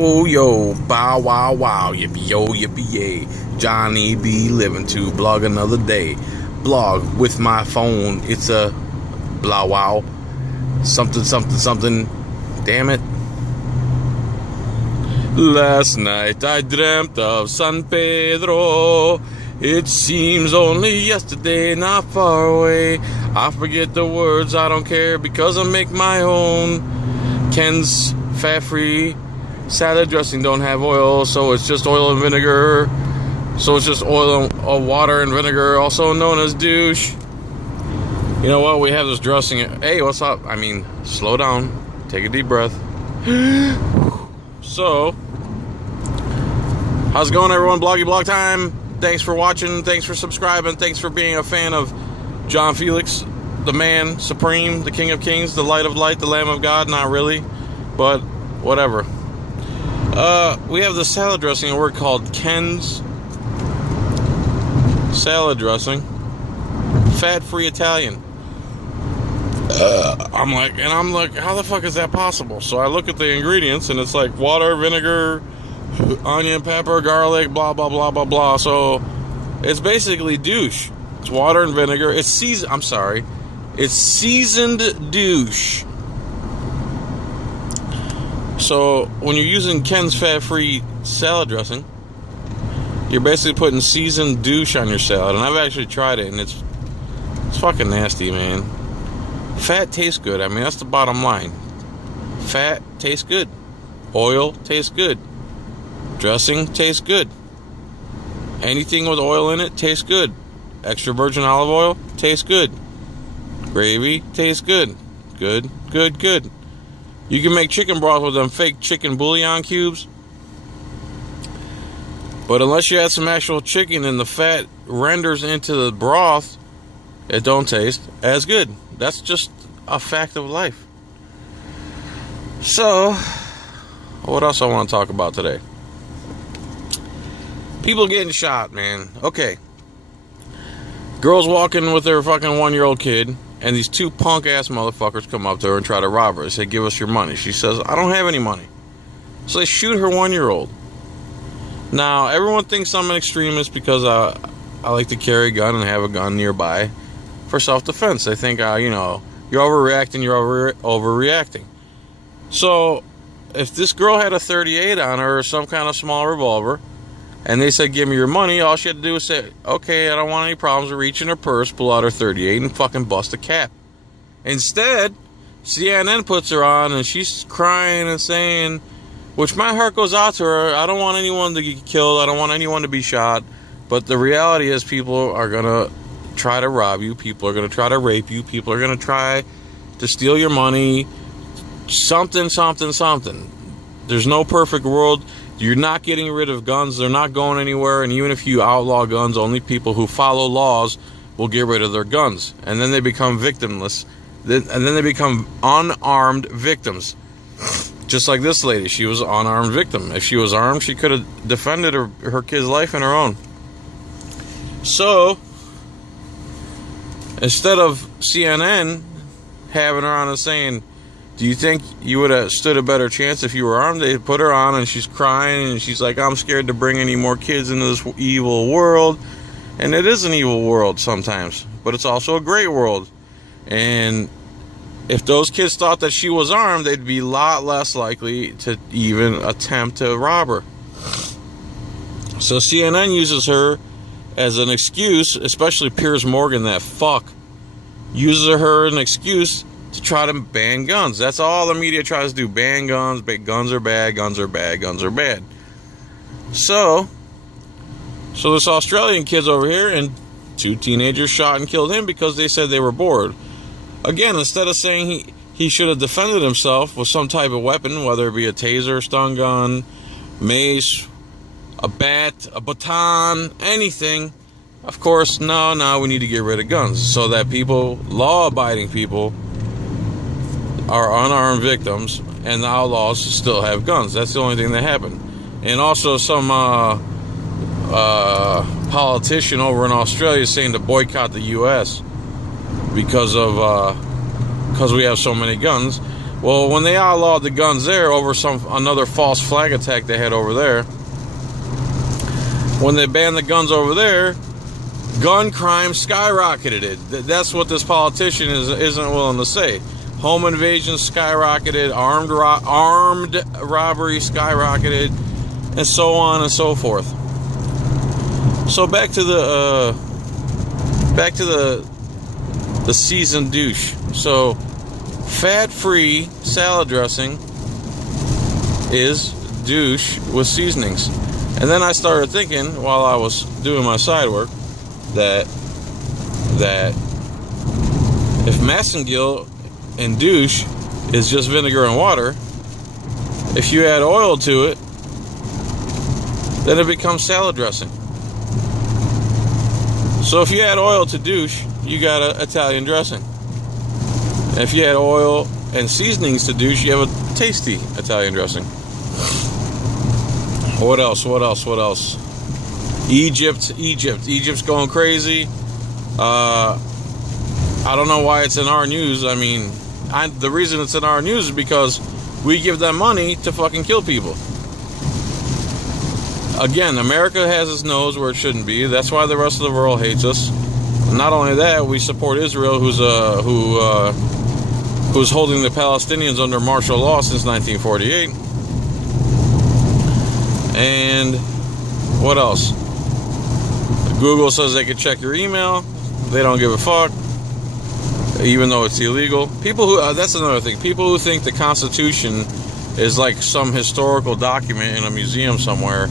Oh yo, bow wow wow, yippee yo, yippee yay. Johnny B living to blog another day. Blog with my phone, it's a blah wow. Something, something, something. Damn it. Last night I dreamt of San Pedro. It seems only yesterday, not far away. I forget the words, I don't care, because I make my own. Ken's fat-free salad dressing don't have oil, so it's just oil and vinegar. So it's just oil, water and vinegar, also known as douche. You know what? We have this dressing. Hey, what's up? I mean, slow down. Take a deep breath. So, how's it going, everyone? Bloggy blog time. Thanks for watching. Thanks for subscribing. Thanks for being a fan of John Filax, the man supreme, the king of kings, the light of light, the lamb of God. Not really, but whatever. We have the salad dressing, a word called Ken's salad dressing, fat-free Italian. I'm like, how the fuck is that possible? So I look at the ingredients, and it's like water, vinegar, onion, pepper, garlic, blah blah blah blah blah. So it's basically douche. It's water and vinegar. It's seasoned. I'm sorry, it's seasoned douche. So when you're using Ken's fat-free salad dressing, you're basically putting seasoned douche on your salad. And I've actually tried it, and it's fucking nasty, man. Fat tastes good. I mean, that's the bottom line. Fat tastes good. Oil tastes good. Dressing tastes good. Anything with oil in it tastes good. Extra virgin olive oil tastes good. Gravy tastes good. Good, good, good. You can make chicken broth with them fake chicken bouillon cubes. But unless you add some actual chicken and the fat renders into the broth, it don't taste as good. That's just a fact of life. So, what else I want to talk about today? People getting shot, man. Okay. Girl's walking with her fucking 1-year-old kid, and these two punk-ass motherfuckers come up to her and try to rob her. They say, give us your money. She says, I don't have any money. So they shoot her 1-year-old. Now, everyone thinks I'm an extremist because I like to carry a gun and have a gun nearby for self-defense. They think, you're overreacting. So, if this girl had a 38 on her or some kind of small revolver, and they said, give me your money, all she had to do was say, okay, I don't want any problems, reach in her purse, pull out her 38, and fucking bust a cap. Instead, CNN puts her on, and she's crying and saying, which my heart goes out to her, I don't want anyone to get killed, I don't want anyone to be shot, but the reality is people are going to try to rob you, people are going to try to rape you, people are going to try to steal your money, something, something, something. There's no perfect world. You're not getting rid of guns. They're not going anywhere. And even if you outlaw guns, only people who follow laws will get rid of their guns. And then they become victimless. And then they become unarmed victims. Just like this lady. She was an unarmed victim. If she was armed, she could have defended her kid's life and her own. So, instead of CNN having her on and saying, do you think you would have stood a better chance if you were armed? They put her on and she's crying and she's like, I'm scared to bring any more kids into this evil world. And it is an evil world sometimes, but it's also a great world. And if those kids thought that she was armed, they'd be a lot less likely to even attempt to rob her. So CNN uses her as an excuse, especially Piers Morgan, that fuck, uses her as an excuse to try to ban guns. That's all the media tries to do. Ban guns. Guns are bad. Guns are bad. Guns are bad. So this Australian kid's over here, and 2 teenagers shot and killed him because they said they were bored. Again, instead of saying he should have defended himself with some type of weapon, whether it be a taser, stun gun, mace, a bat, a baton, anything. Of course, no, we need to get rid of guns so that people, law-abiding people, are unarmed victims, and the outlaws still have guns. That's the only thing that happened. And also some politician over in Australia is saying to boycott the U.S. because we have so many guns. Well, when they outlawed the guns there over another false flag attack they had over there, when they banned the guns over there, gun crime skyrocketed. That's what this politician isn't willing to say. Home invasions skyrocketed, armed robbery skyrocketed, and so on and so forth. So back to the seasoned douche. So fat-free salad dressing is douche with seasonings. And then I started thinking while I was doing my side work that if massengill and douche is just vinegar and water, if you add oil to it, then it becomes salad dressing. So if you add oil to douche, you got an Italian dressing. And if you add oil and seasonings to douche, you have a tasty Italian dressing. What else? Egypt's going crazy. I don't know why it's in our news. I mean, the reason it's in our news is because we give them money to fucking kill people. Again, America has its nose where it shouldn't be. That's why the rest of the world hates us. Not only that, we support Israel, who's holding the Palestinians under martial law since 1948. And what else? Google says they can check your email. They don't give a fuck, even though it's illegal. People who that's another thing. People who think the Constitution is like some historical document in a museum somewhere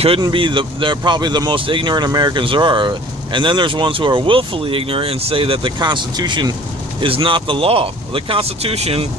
couldn't be. They're probably the most ignorant Americans there are. And then there's ones who are willfully ignorant and say that the Constitution is not the law. The Constitution,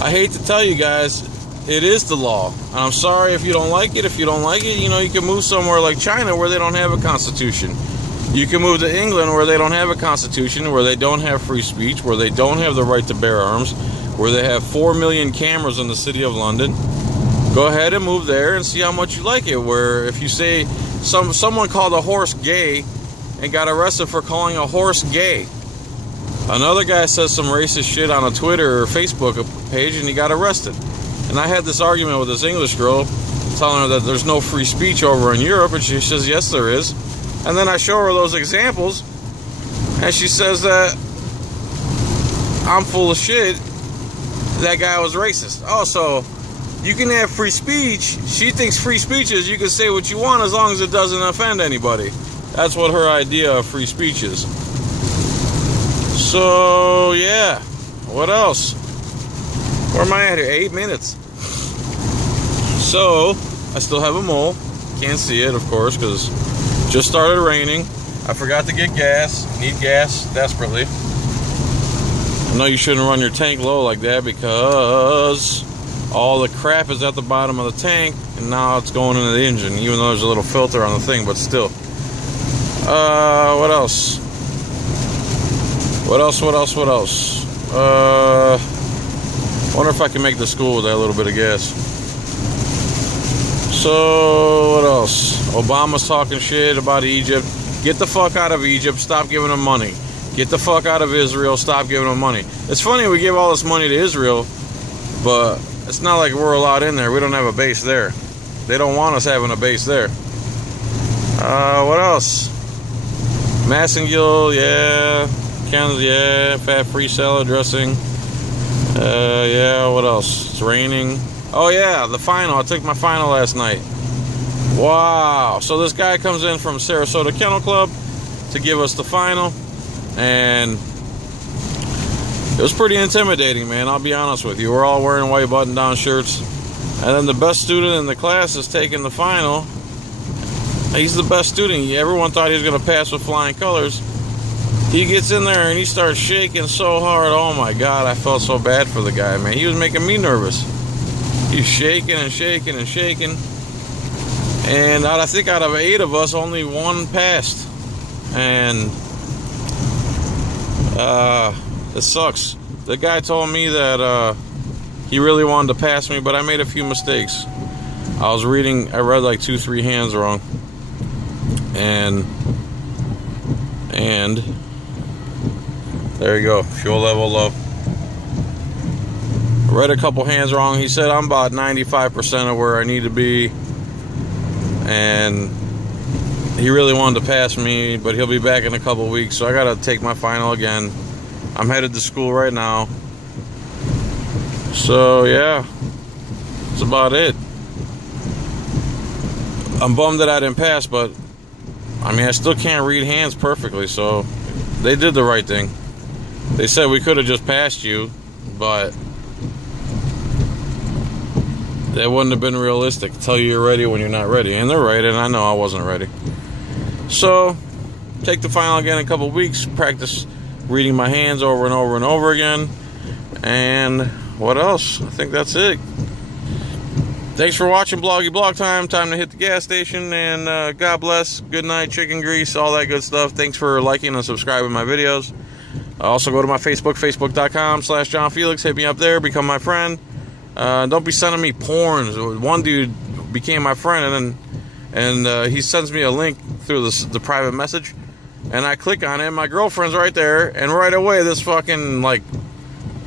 I hate to tell you guys, it is the law. And I'm sorry if you don't like it. If you don't like it, you know, you can move somewhere like China where they don't have a constitution. You can move to England where they don't have a constitution, where they don't have free speech, where they don't have the right to bear arms, where they have 4 million cameras in the city of London. Go ahead and move there and see how much you like it. Where if you say someone called a horse gay and got arrested for calling a horse gay. Another guy says some racist shit on a Twitter or Facebook page and he got arrested. And I had this argument with this English girl, telling her that there's no free speech over in Europe, and she says, yes, there is. And then I show her those examples, and she says that I'm full of shit. That guy was racist. Oh, so you can have free speech. She thinks free speech is you can say what you want as long as it doesn't offend anybody. That's what her idea of free speech is. So, yeah. What else? Where am I at here? 8 minutes. So, I still have a mole. Can't see it, of course, because it just started raining. I forgot to get gas. Need gas desperately. I know you shouldn't run your tank low like that because all the crap is at the bottom of the tank, and now it's going into the engine, even though there's a little filter on the thing, but still. What else? What else? Wonder if I can make the school with that little bit of gas. So, what else? Obama's talking shit about Egypt. Get the fuck out of Egypt. Stop giving them money. Get the fuck out of Israel. Stop giving them money. It's funny we give all this money to Israel, but it's not like we're allowed in there. We don't have a base there. They don't want us having a base there. What else? Massengill, yeah. Cans, yeah. Fat-free salad dressing. Yeah, what else? It's raining. Oh, yeah, the final. I took my final last night. Wow. So this guy comes in from Sarasota Kennel Club to give us the final. And it was pretty intimidating, man. I'll be honest with you. We're all wearing white button-down shirts. And then the best student in the class is taking the final. He's the best student. Everyone thought he was going to pass with flying colors. He gets in there and he starts shaking so hard. Oh, my God. I felt so bad for the guy, man. He was making me nervous. He's shaking and shaking and shaking. And I think out of 8 of us, only 1 passed. And it sucks. The guy told me that he really wanted to pass me, but I made a few mistakes. I read like 2-3 hands wrong. And there you go. Fuel level low. read a couple hands wrong. He said I'm about 95% of where I need to be, and he really wanted to pass me, but he'll be back in a couple weeks, so I gotta take my final again. I'm headed to school right now. So yeah, that's about it. I'm bummed that I didn't pass, but I mean, I still can't read hands perfectly, so they did the right thing. They said we could have just passed you, but that wouldn't have been realistic. Tell you you're ready when you're not ready. And they're right, and I know I wasn't ready. So, take the final again in a couple weeks. Practice reading my hands over and over and over again. And what else? I think that's it. Thanks for watching Bloggy Blog Time. Time to hit the gas station. And God bless. Good night, chicken grease, all that good stuff. Thanks for liking and subscribing my videos. Also go to my Facebook, facebook.com/John Filax. Hit me up there. Become my friend. Don't be sending me porn. One dude became my friend, and he sends me a link through the private message, and I click on it. My girlfriend's right there, and right away this fucking like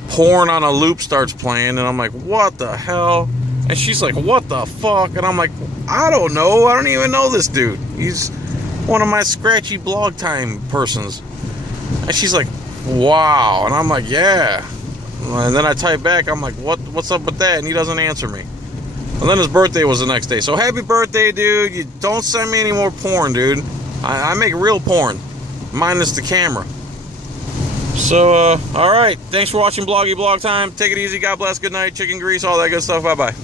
porn on a loop starts playing, and I'm like, what the hell? And she's like, what the fuck? And I'm like, I don't know. I don't even know this dude. He's one of my scratchy blog time persons. And she's like, wow. And I'm like, yeah. And then I type back, I'm like, what's up with that? And he doesn't answer me. And then his birthday was the next day. So happy birthday, dude. You don't send me any more porn, dude. I make real porn, minus the camera. So, all right. Thanks for watching Bloggy Blog Time. Take it easy. God bless. Good night. Chicken grease. All that good stuff. Bye-bye.